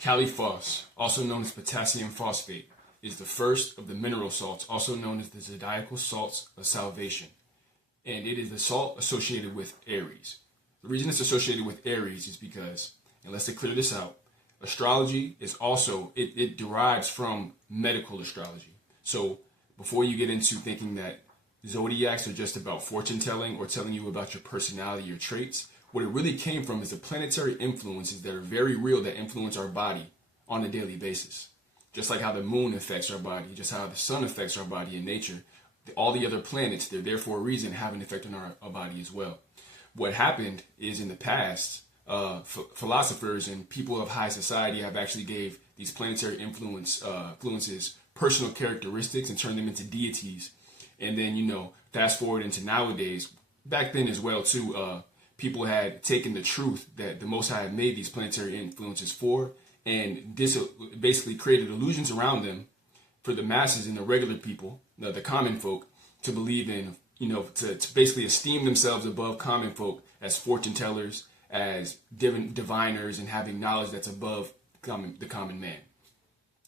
Phos, also known as potassium phosphate, is the first of the mineral salts, also known as the zodiacal salts of salvation. And it is the salt associated with Aries. The reason it's associated with Aries is because, and let's clear this out, astrology is also, it derives from medical astrology. So before you get into thinking that zodiacs are just about fortune telling or telling you about your personality or traits, what it really came from is the planetary influences that are very real that influence our body on a daily basis. Just like how the moon affects our body, just how the sun affects our body in nature, all the other planets, they're there for a reason, have an effect on our body as well. What happened is in the past, philosophers and people of high society have actually gave these planetary influences personal characteristics and turned them into deities. And then, fast forward into nowadays, back then as well too, people had taken the truth that the Most High had made these planetary influences for, and this basically created illusions around them for the masses and the regular people, the common folk, to believe in, to basically esteem themselves above common folk as fortune tellers, as diviners, and having knowledge that's above the common man.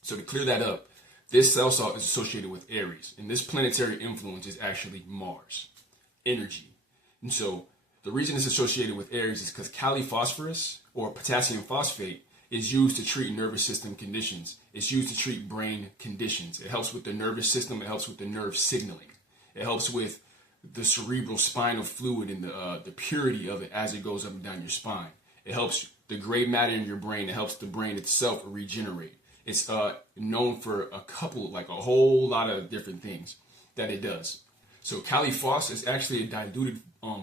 So to clear that up, this cell salt is associated with Aries, and this planetary influence is actually Mars, energy. And so the reason it's associated with Aries is because phosphorus, or potassium phosphate, is used to treat nervous system conditions. It's used to treat brain conditions. It helps with the nervous system. It helps with the nerve signaling. It helps with the cerebral spinal fluid and the purity of it as it goes up and down your spine. It helps the gray matter in your brain. It helps the brain itself regenerate. It's known for a whole lot of different things that it does. So Phos is actually a diluted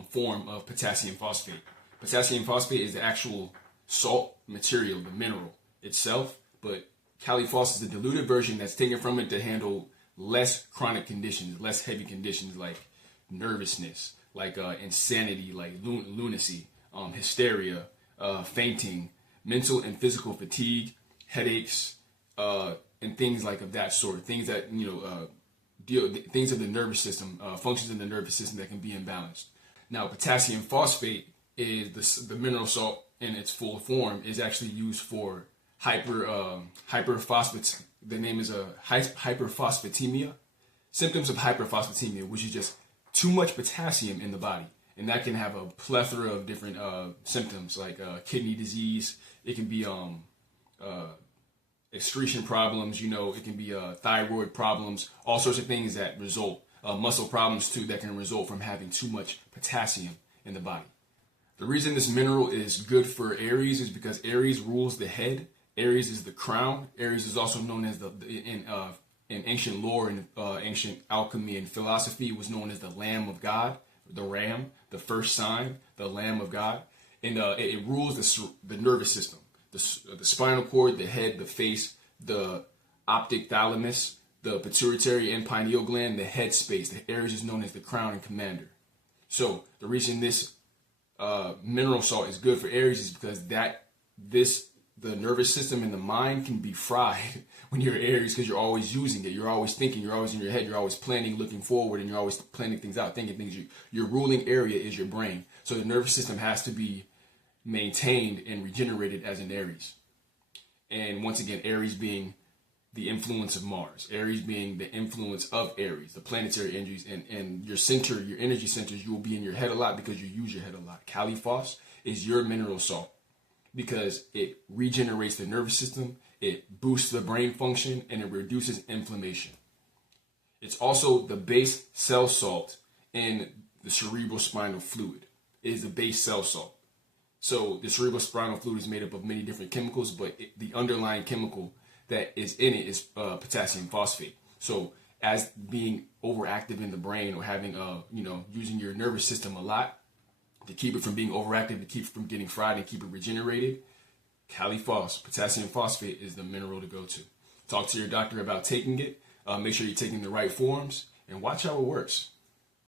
form of potassium phosphate. Potassium phosphate is the actual salt material, the mineral itself, but Phos is the diluted version that's taken from it to handle less chronic conditions, less heavy conditions like nervousness, like insanity, like lunacy, hysteria, fainting, mental and physical fatigue, headaches, and things like of that sort. Things that things of the nervous system, functions in the nervous system that can be imbalanced. Now, potassium phosphate is the mineral salt in its full form is actually used for hyperphosphat. The name is hyperphosphatemia. Symptoms of hyperphosphatemia, which is just too much potassium in the body, and that can have a plethora of different symptoms like kidney disease. It can be excretion problems. It can be thyroid problems. All sorts of things that result. Muscle problems too that can result from having too much potassium in the body. The reason this mineral is good for Aries is because Aries rules the head. Aries is the crown. Aries is also known as in ancient lore and ancient alchemy and philosophy, was known as the Lamb of God, the ram, the first sign, the Lamb of God, and it rules the nervous system, the spinal cord, the head, the face, the optic thalamus, the pituitary and pineal gland, the head space. The Aries is known as the crown and commander. So the reason this mineral salt is good for Aries is because the nervous system and the mind can be fried when you're Aries, because you're always using it. You're always thinking. You're always in your head. You're always planning, looking forward, and you're always planning things out, thinking things. Your ruling area is your brain. So the nervous system has to be maintained and regenerated as an Aries. And once again, Aries being the influence of Mars, Aries being the influence of Aries, the planetary energies, and your center, your energy centers, you will be in your head a lot because you use your head a lot. Phos is your mineral salt because it regenerates the nervous system, it boosts the brain function, and it reduces inflammation. It's also the base cell salt in the cerebral spinal fluid. It is the base cell salt. So the cerebral spinal fluid is made up of many different chemicals, but the underlying chemical that is in it is potassium phosphate. So as being overactive in the brain, or having using your nervous system a lot to keep it from being overactive, to keep it from getting fried and keep it regenerated, Phos, potassium phosphate, is the mineral to go to. Talk to your doctor about taking it. Make sure you're taking the right forms, and watch how it works.